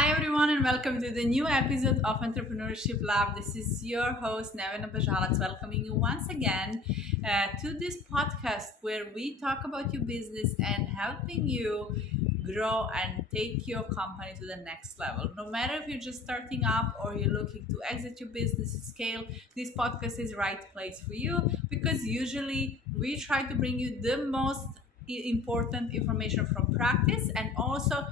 Hi everyone and welcome to the new episode of Entrepreneurship Lab. This is your host Nevin Abajala welcoming you once again to this podcast where we talk about your business and helping you grow and take your company to the next level. No matter if you're just starting up or you're looking to exit your business scale, this podcast is the right place for you because usually we try to bring you the most important information from practice and also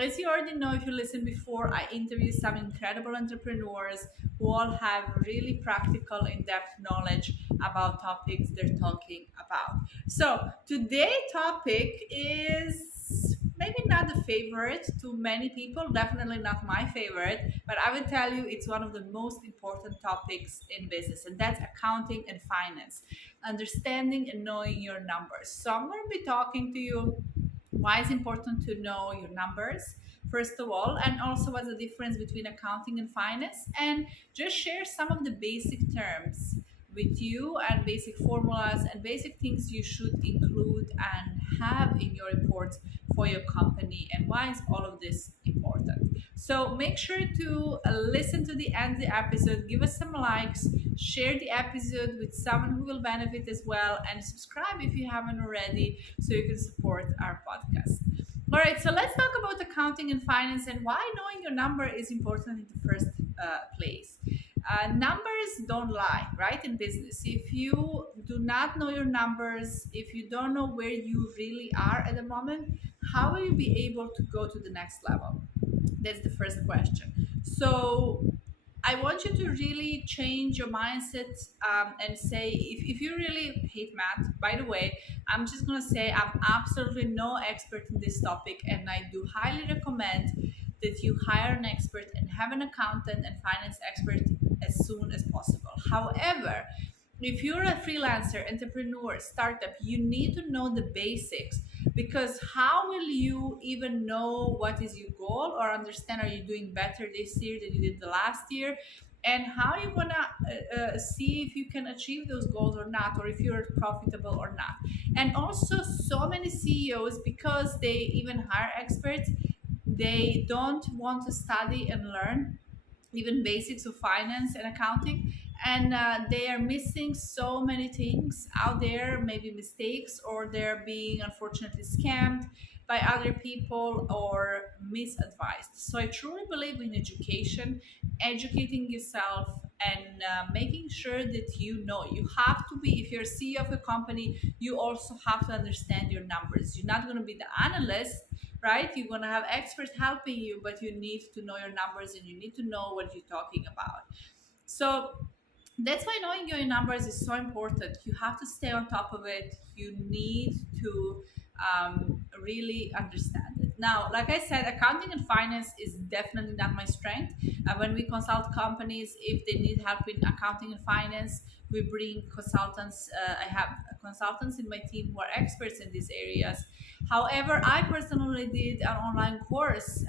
as you already know, if you listened before, I interviewed some incredible entrepreneurs who all have really practical, in depth knowledge about topics they're talking about. So, today's topic is maybe not the favorite to many people, definitely not my favorite, but I will tell you it's one of the most important topics in business, and that's accounting and finance, understanding and knowing your numbers. So, I'm going to be talking to you why it's important to know your numbers first of all, and also what's the difference between accounting and finance, and just share some of the basic terms with you and basic formulas and basic things you should include and have in your reports for your company, and why is all of this important. So make sure to listen to the end of the episode, give us some likes, share the episode with someone who will benefit as well, and subscribe if you haven't already so you can support our podcast. All right, so let's talk about accounting and finance and why knowing your number is important in the first place. Numbers don't lie, right? In business, if you do not know your numbers, if you don't know where you really are at the moment, how will you be able to go to the next level? That's the first question. So I want you to really change your mindset and say, if you really hate math, by the way, I'm just going to say I'm absolutely no expert in this topic, and I do highly recommend that you hire an expert and have an accountant and finance expert as soon as possible. However, if you're a freelancer, entrepreneur, startup, you need to know the basics, because how will you even know what is your goal or understand are you doing better this year than you did the last year, and how you want to see if you can achieve those goals or not, or if you're profitable or not. And also so many CEOs, because they even hire experts, they don't want to study and learn even basics of finance and accounting, and they are missing so many things out there, maybe mistakes, or they're being unfortunately scammed by other people or misadvised. So I truly believe in education, educating yourself, and making sure that you have to be, if you're CEO of a company, you also have to understand your numbers. You're not going to be the analyst, right? You're going to have experts helping you, but you need to know your numbers and you need to know what you're talking about. So that's why knowing your numbers is so important. You have to stay on top of it. You need to really understand it. Now, like I said, accounting and finance is definitely not my strength. When we consult companies, if they need help in accounting and finance, we bring consultants. I have consultants in my team who are experts in these areas. However, I personally did an online course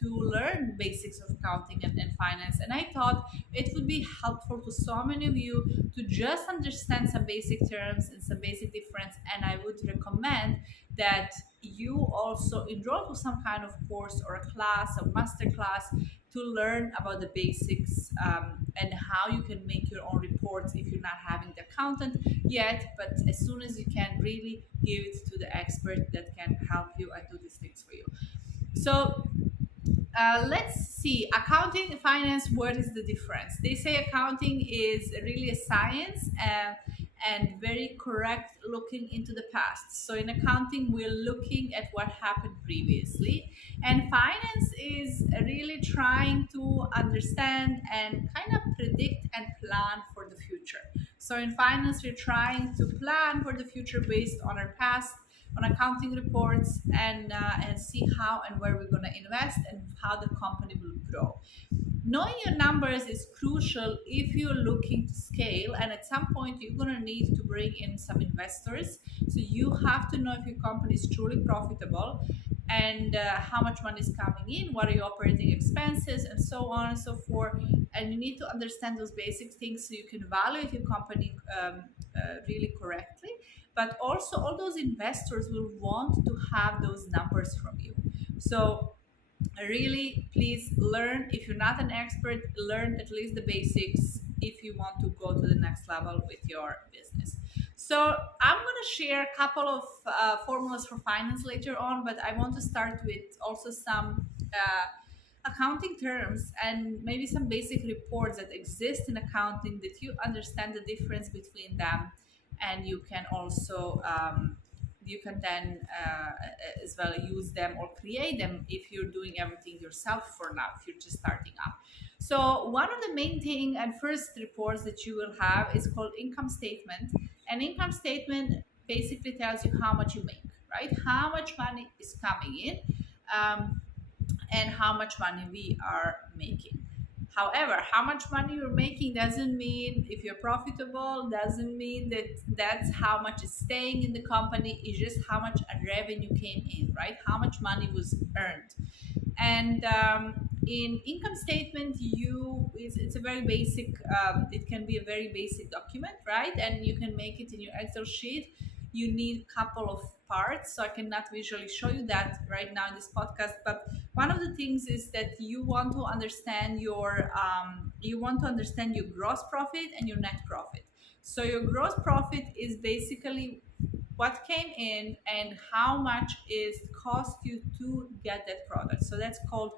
to learn basics of accounting and finance, and I thought it would be helpful to so many of you to just understand some basic terms and some basic difference. And I would recommend that you also enroll to some kind of course or a class, a master class, to learn about the basics and how you can make your own reports if you're not having the accountant yet. But as soon as you can, really give it to the expert that can help you and do these things for you. So let's see, accounting and finance, what is the difference? They say accounting is really a science and very correct looking into the past. So in accounting, we're looking at what happened previously, and finance is really trying to understand and kind of predict and plan for the future. So in finance, we're trying to plan for the future based on our past, on accounting reports, and see how and where we're going to invest and how the company will grow. Knowing your numbers is crucial if you're looking to scale, and at some point you're going to need to bring in some investors. So you have to know if your company is truly profitable, and how much money is coming in, what are your operating expenses, and so on and so forth. And you need to understand those basic things so you can evaluate your company really correctly. But also all those investors will want to have those numbers from you. So really, please learn. If you're not an expert, learn at least the basics if you want to go to the next level with your business. So I'm going to share a couple of formulas for finance later on, but I want to start with also some accounting terms and maybe some basic reports that exist in accounting that you understand the difference between them, and you can also you can then as well use them or create them if you're doing everything yourself for now, if you're just starting up. So one of the main thing and first reports that you will have is called income statement. An income statement basically tells you how much you make, right? How much money is coming in, um, and how much money we are making. However, how much money you're making doesn't mean if you're profitable, doesn't mean that that's how much is staying in the company. It's just how much revenue came in, right? How much money was earned. And in income statement, it's a very basic, it can be a very basic document, right? And you can make it in your Excel sheet. You need a couple of parts, so I cannot visually show you that right now in this podcast. But one of the things is that you want to understand your gross profit and your net profit. So your gross profit is basically what came in and how much is cost you to get that product. So that's called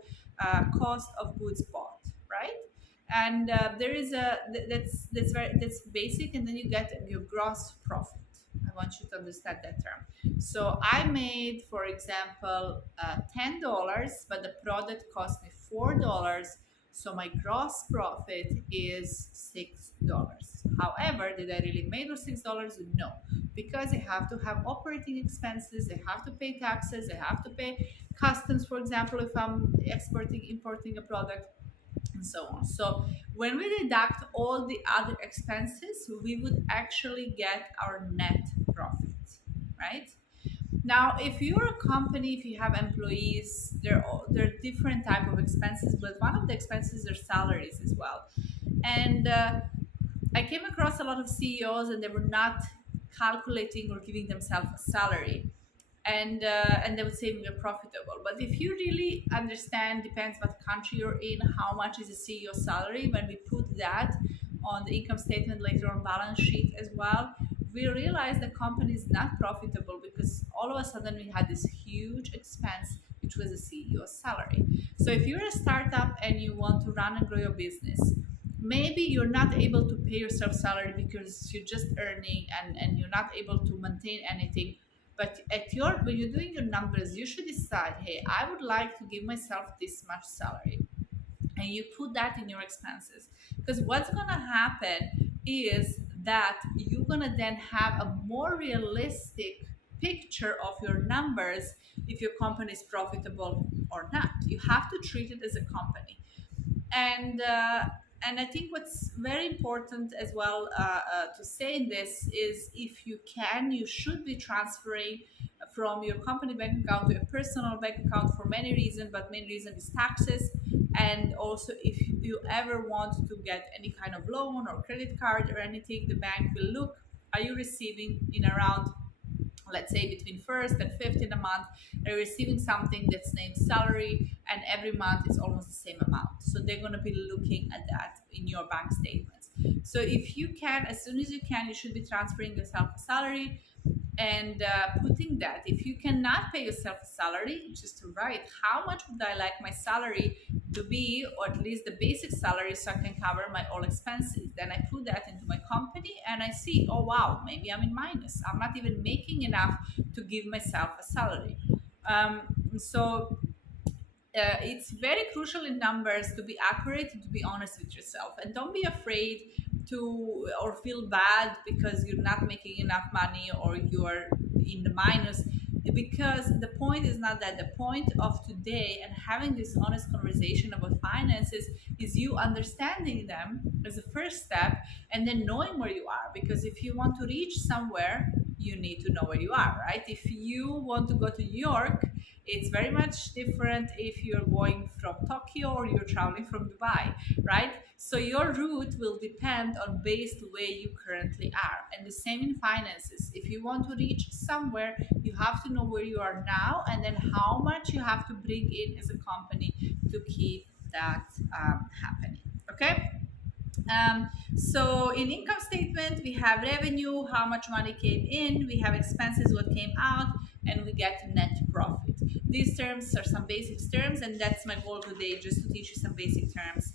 cost of goods bought, right? And there is a that's basic, and then you get your gross profit. I want you to understand that term. So I made, for example, $10, but the product cost me $4. So my gross profit is $6. However, did I really make those $6? No, because they have to have operating expenses, they have to pay taxes, they have to pay customs, for example, if I'm exporting, importing a product, and so on. So when we deduct all the other expenses, we would actually get our net profit, right? Now, if you're a company, if you have employees, there are different type of expenses, but one of the expenses are salaries as well. And I came across a lot of CEOs, and they were not calculating or giving themselves a salary, and they would say we're profitable. But if you really understand, depends what country you're in, how much is a CEO salary. When we put that on the income statement, later on balance sheet as well, we realized the company is not profitable because all of a sudden we had this huge expense, which was a CEO salary. So if you're a startup and you want to run and grow your business, maybe you're not able to pay yourself salary because you're just earning, and you're not able to maintain anything. But at your when you're doing your numbers, you should decide, hey, I would like to give myself this much salary, and you put that in your expenses. Because what's going to happen is that you're going to then have a more realistic picture of your numbers, if your company is profitable or not. You have to treat it as a company. And uh, and I think what's very important as well, to say in this is, if you can, you should be transferring from your company bank account to a personal bank account for many reasons, but main reason is taxes. And also, if you ever want to get any kind of loan or credit card or anything, the bank will look, are you receiving in around, let's say, between first and fifth in a month, they're receiving something that's named salary, and every month it's almost the same amount. So they're going to be looking at that in your bank statements. So if you can, as soon as you can, you should be transferring yourself a salary, and putting that. If you cannot pay yourself a salary, just to write, how much would I like my salary to be, or at least the basic salary, so I can cover my all expenses. Then I put that into my company, and I see, oh wow, maybe I'm in minus, I'm not even making enough to give myself a salary. So it's very crucial in numbers to be accurate and to be honest with yourself, and don't be afraid to or feel bad because you're not making enough money or you're in the minus, because the point is not that. The point of today and having this honest conversation about finances is you understanding them as a first step, and then knowing where you are. Because if you want to reach somewhere, you need to know where you are, right? If you want to go to New York, It's very much different if you're going from Tokyo or you're traveling from Dubai, right? So your route will depend on based where you currently are. And the same in finances. If you want to reach somewhere, you have to know where you are now and then how much you have to bring in as a company to keep that happening. Okay. So in income statement, we have revenue, how much money came in, we have expenses, what came out, and we get net profit. These terms are some basic terms, and that's my goal today, just to teach you some basic terms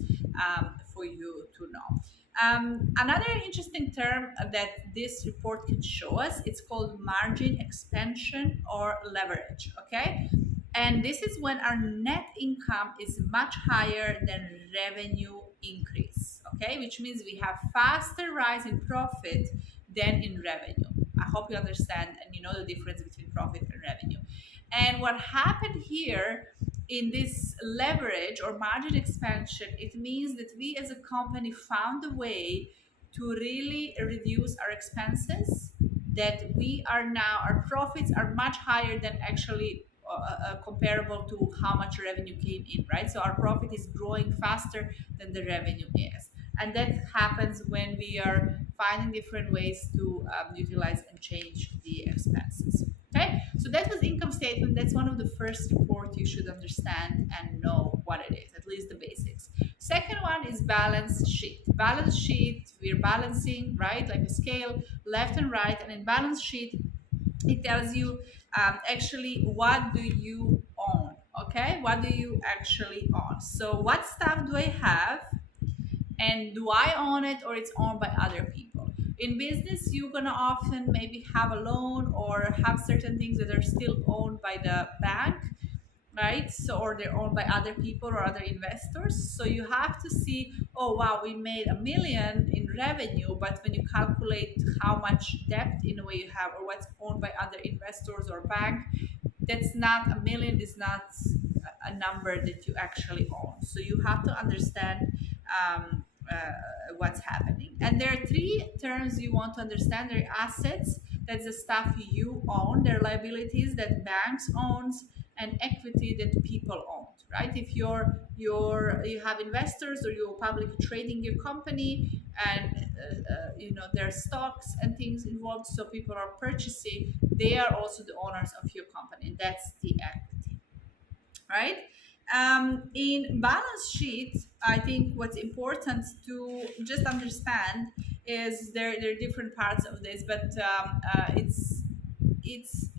for you to know. Another interesting term that this report can show us, it's called margin expansion or leverage, okay? And this is when our net income is much higher than revenue increase, okay? Which means we have faster rise in profit than in revenue. I hope you understand and you know the difference between profit and revenue. And what happened here in this leverage or margin expansion, it means that we as a company found a way to really reduce our expenses, that we are now, our profits are much higher than actually comparable to how much revenue came in, right? So our profit is growing faster than the revenue is. And that happens when we are finding different ways to utilize and change the expenses. Okay, so that was income statement. That's one of the first reports you should understand and know what it is, at least the basics. Second one is balance sheet. Balance sheet, we're balancing, right, like a scale, left and right. And in balance sheet, it tells you actually what do you own, okay? What do you actually own? So what stuff do I have, and do I own it or it's owned by other people? In business, you're gonna often maybe have a loan or have certain things that are still owned by the bank, right? So, or they're owned by other people or other investors. So you have to see, oh wow, we made 1 million in revenue, but when you calculate how much debt in a way you have or what's owned by other investors or bank, that's not 1 million, is not a number that you actually own. So you have to understand what's happening. And there are three terms you want to understand. There are assets, that's the stuff you own. There are liabilities that banks owns, and equity that people own, right? If you have investors or you're publicly trading your company, and there are stocks and things involved, so people are purchasing, they are also the owners of your company. That's the equity, right? In balance sheet, I think what's important to just understand is there are different parts of this, but it's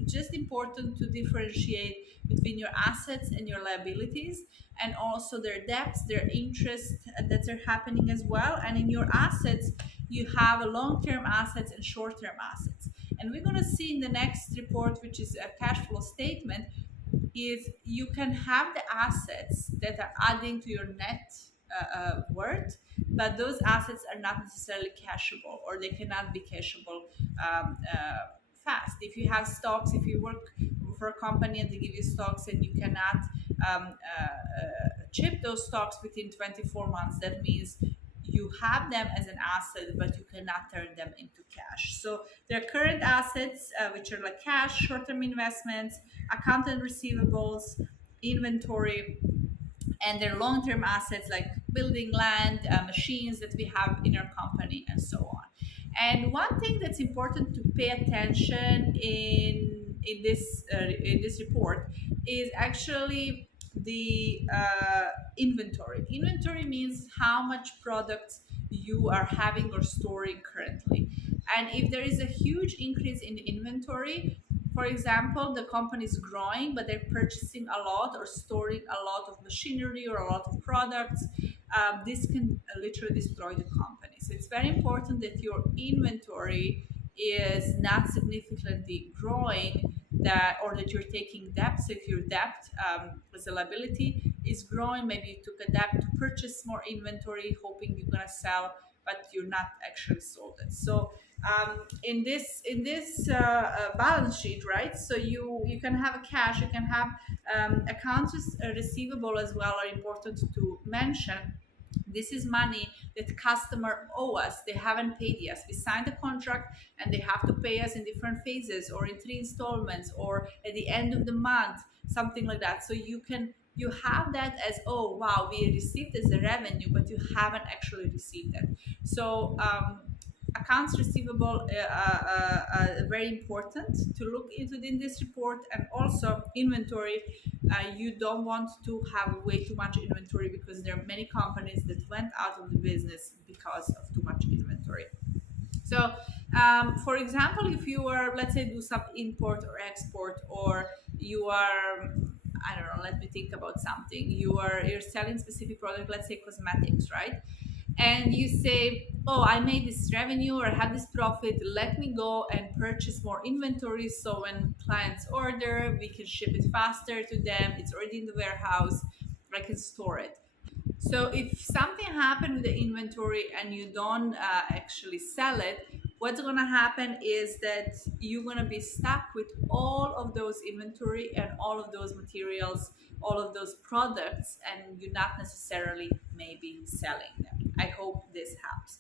just important to differentiate between your assets and your liabilities, and also their debts, their interest that are happening as well. And in your assets, you have a long-term assets and short-term assets. And we're going to see in the next report, which is a cash flow statement, is you can have the assets that are adding to your net worth, but those assets are not necessarily cashable, or they cannot be cashable fast. If you have stocks, if you work for a company and they give you stocks and you cannot chip those stocks within 24 months, that means you have them as an asset, but you cannot turn them into cash. So their current assets, which are like cash, short-term investments, account and receivables, inventory, and their long-term assets like building, land, machines that we have in our company, and so on. And one thing that's important to pay attention in this report is actually the inventory. Inventory means how much products you are having or storing currently. And if there is a huge increase in the inventory, for example, the company is growing, but they're purchasing a lot or storing a lot of machinery or a lot of products, this can literally destroy the company. So it's very important that your inventory is not significantly growing, that, or that you're taking debt. So if your debt as a liability is growing, maybe you took a debt to purchase more inventory, hoping you're gonna sell, but you're not actually sold it. So in this balance sheet, right? So you can have a cash, you can have accounts receivable as well, are important to mention. This is money that customer owe us. They haven't paid us. We signed a contract and they have to pay us in different phases or in three installments or at the end of the month, something like that. So you have that as, oh wow, we received as a revenue, but you haven't actually received it. So accounts receivable very important to look into in this report. And also inventory, you don't want to have way too much inventory, because there are many companies that went out of the business because of too much inventory. So, for example, if you are, let's say, do some import or export, or you are, I don't know, let me think about something. You're selling specific product, let's say cosmetics, right? And you say, oh, I made this revenue or I have this profit, let me go and purchase more inventory, so when clients order, we can ship it faster to them. It's already in the warehouse, I can store it. So if something happened with the inventory and you don't actually sell it, what's going to happen is that you're going to be stuck with all of those inventory and all of those materials, all of those products, and you're not necessarily maybe selling them. I hope this helps.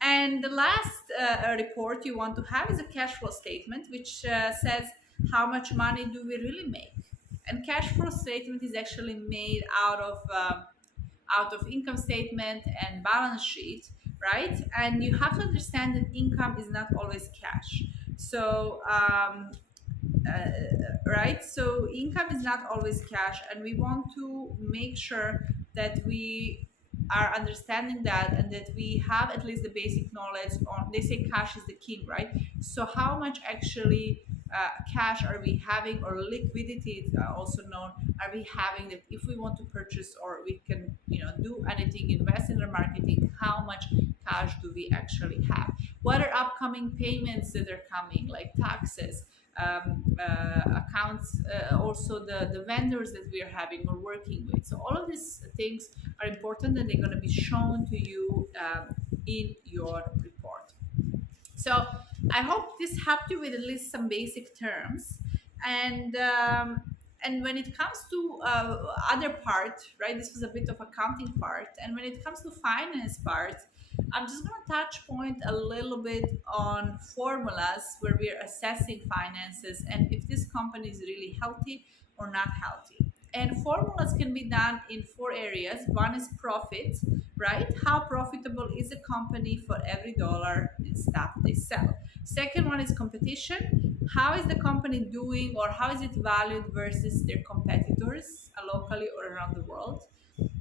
And the last report you want to have is a cash flow statement, which says how much money do we really make. And cash flow statement is actually made out of income statement and balance sheet, right? And you have to understand that income is not always cash. So uh, right? So income is not always cash, and we want to make sure that we are understanding that, and that we have at least the basic knowledge on. They say cash is the king, right? So how much actually cash are we having, or liquidity, also known, are we having, that if we want to purchase or we can, do anything, invest in the marketing, how much cash do we actually have? What are upcoming payments that are coming, like taxes, accounts, also the vendors that we are having or working with. So all of these things are important, and they're going to be shown to you in your report. So I hope this helped you with at least some basic terms. And when it comes to other part, right? This was a bit of accounting part, and when it comes to finance part, I'm just going to touch point a little bit on formulas where we're assessing finances and if this company is really healthy or not healthy. And formulas can be done in four areas. One is profit, right? How profitable is a company for every dollar in stuff they sell? Second one is competition. How is the company doing, or how is it valued versus their competitors, locally or around the world?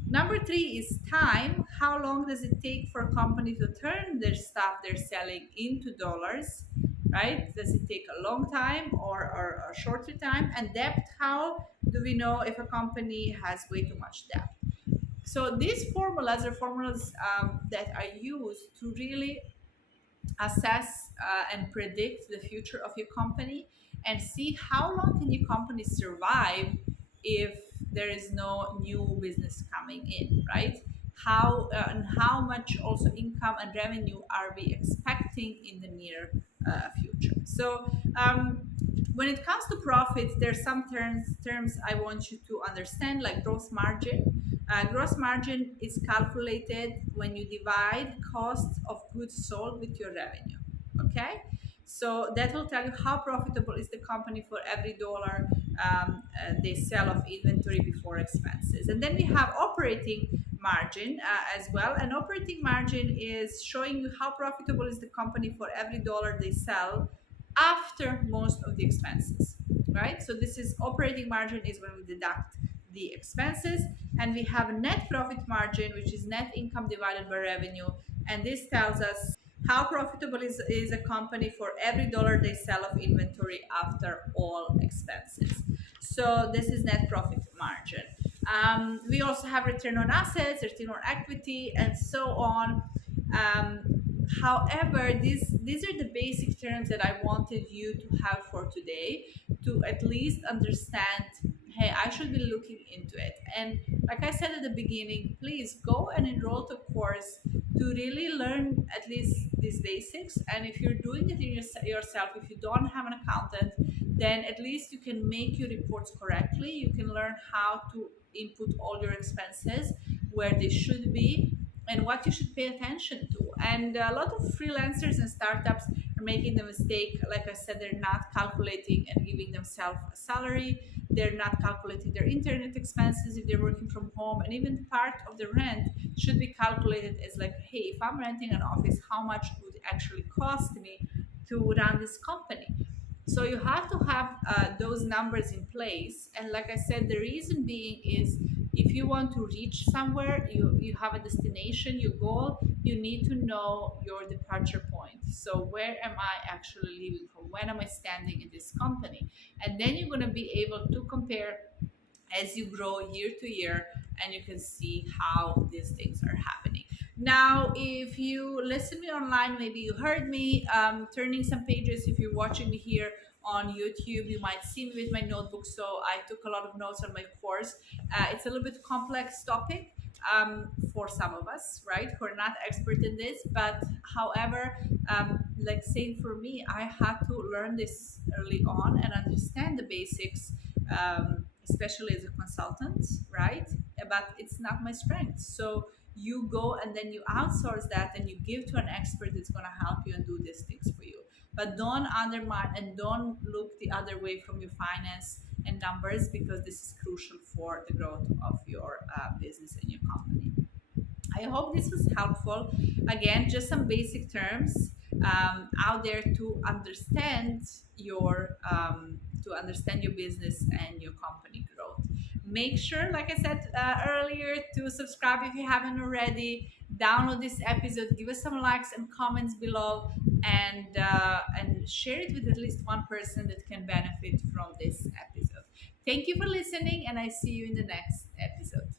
Number three is time. How long does it take for a company to turn their stuff they're selling into dollars? Right? Does it take a long time or a shorter time? And debt. How do we know if a company has way too much debt? So these formulas are formulas that are used to really assess and predict the future of your company, and see how long can your company survive if there is no new business coming in, right? How and how much also income and revenue are we expecting in the near future? So when it comes to profit, there's some terms I want you to understand, like gross margin. Gross margin is calculated when you divide cost of goods sold with your revenue. Okay, so that will tell you how profitable is the company for every dollar they sell of inventory before expenses. And then we have operating margin as well. And operating margin is showing you how profitable is the company for every dollar they sell after most of the expenses, right? So this is operating margin, is when we deduct the expenses. And we have net profit margin, which is net income divided by revenue. And this tells us how profitable is a company for every dollar they sell of inventory after all expenses. So this is net profit margin. We also have return on assets, return on equity, and so on. Um, However, these are the basic terms that I wanted you to have for today, to at least understand, hey, I should be looking into it. And like I said at the beginning, please go and enroll to a course to really learn at least these basics. And if you're doing it in yourself, if you don't have an accountant, then at least you can make your reports correctly. You can learn how to input all your expenses where they should be, and what you should pay attention to. And a lot of freelancers and startups are making the mistake, like I said, they're not calculating and giving themselves a salary. They're not calculating their internet expenses if they're working from home, and even part of the rent should be calculated as like, hey, if I'm renting an office, how much would it actually cost me to run this company? So you have to have those numbers in place. And like I said, the reason being is, if you want to reach somewhere, you have a destination, your goal, you need to know your departure point. So where am I actually leaving from? When am I standing in this company? And then you're going to be able to compare as you grow year to year, and you can see how these things are happening. Now, if you listen me online, maybe you heard me turning some pages. If you're watching me here on YouTube, you might see me with my notebook. So I took a lot of notes on my course. It's a little bit complex topic for some of us, right, who are not expert in this. But however, like saying for me, I had to learn this early on and understand the basics, especially as a consultant, right? But it's not my strength. So you go and then you outsource that and you give to an expert that's going to help you and do these things for you. But don't undermine and don't look the other way from your finance and numbers, because this is crucial for the growth of your business and your company. I hope this was helpful. Again, just some basic terms out there to understand your business and your company growth. Make sure, like I said earlier, to subscribe if you haven't already. Download this episode, give us some likes and comments below, and share it with at least one person that can benefit from this episode. Thank you for listening, and I see you in the next episode.